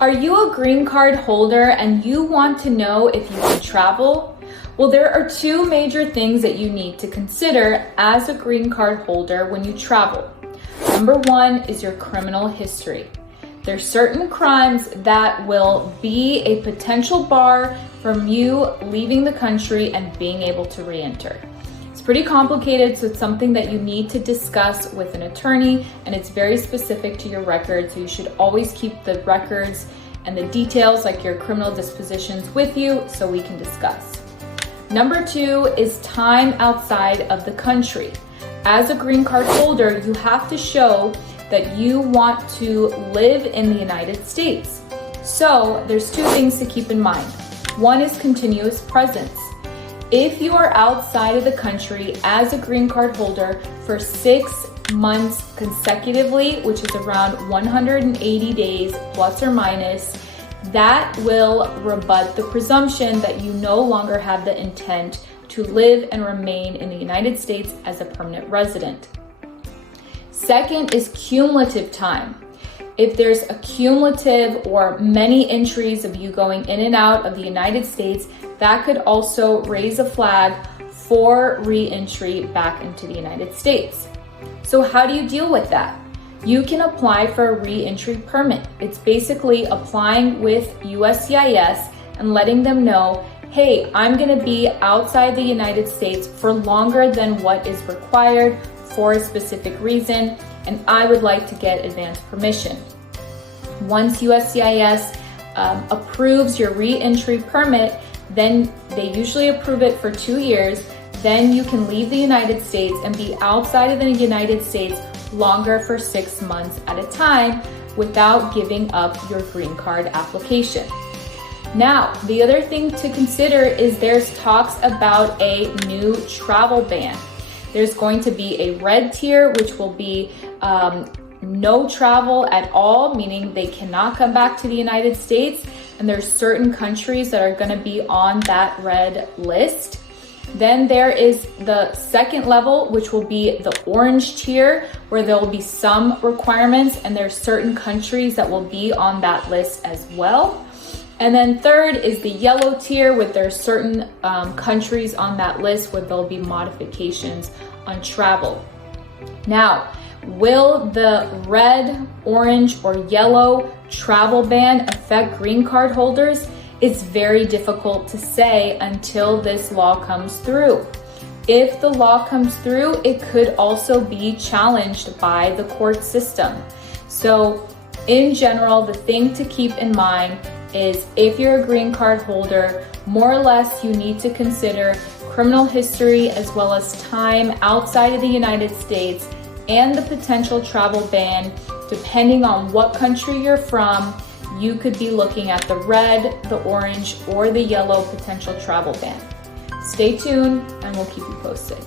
Are you a green card holder and you want to know if you can travel? Well, there are two major things that you need to consider as a green card holder when you travel. Number one is your criminal history. There's certain crimes that will be a potential bar from you leaving the country and being able to re-enter. It's pretty complicated, so it's something that you need to discuss with an attorney, and it's very specific to your record, so you should always keep the records and the details like your criminal dispositions with you so we can discuss. Number two is time outside of the country. As a green card holder, you have to show that you want to live in the United States. So there's two things to keep in mind. One is continuous presence. If you are outside of the country as a green card holder for 6 months consecutively, which is around 180 days plus or minus, that will rebut the presumption that you no longer have the intent to live and remain in the United States as a permanent resident. Second is cumulative time. If there's a cumulative or many entries of you going in and out of the United States, that could also raise a flag for re-entry back into the United States. So how do you deal with that? You can apply for a re-entry permit. It's basically applying with USCIS and letting them know, hey, I'm gonna be outside the United States for longer than what is required for a specific reason, and I would like to get advance permission. Once USCIS approves your re-entry permit, then they usually approve it for 2 years. Then you can leave the United States and be outside of the United States longer for 6 months at a time without giving up your green card application. Now, the other thing to consider is there's talks about a new travel ban. There's going to be a red tier, which will be no travel at all, meaning they cannot come back to the United States. And there's certain countries that are going to be on that red list. Then there is the second level, which will be the orange tier, where there will be some requirements, and there's certain countries that will be on that list as well. And then third is the yellow tier, with there's certain countries on that list where there'll be modifications on travel. Now, will the red, orange, or yellow travel ban affect green card holders? It's very difficult to say until this law comes through. If the law comes through, it could also be challenged by the court system. So in general, the thing to keep in mind is if you're a green card holder, more or less you need to consider criminal history as well as time outside of the United States and the potential travel ban. Depending on what country you're from, you could be looking at the red, the orange, or the yellow potential travel ban. Stay tuned and we'll keep you posted.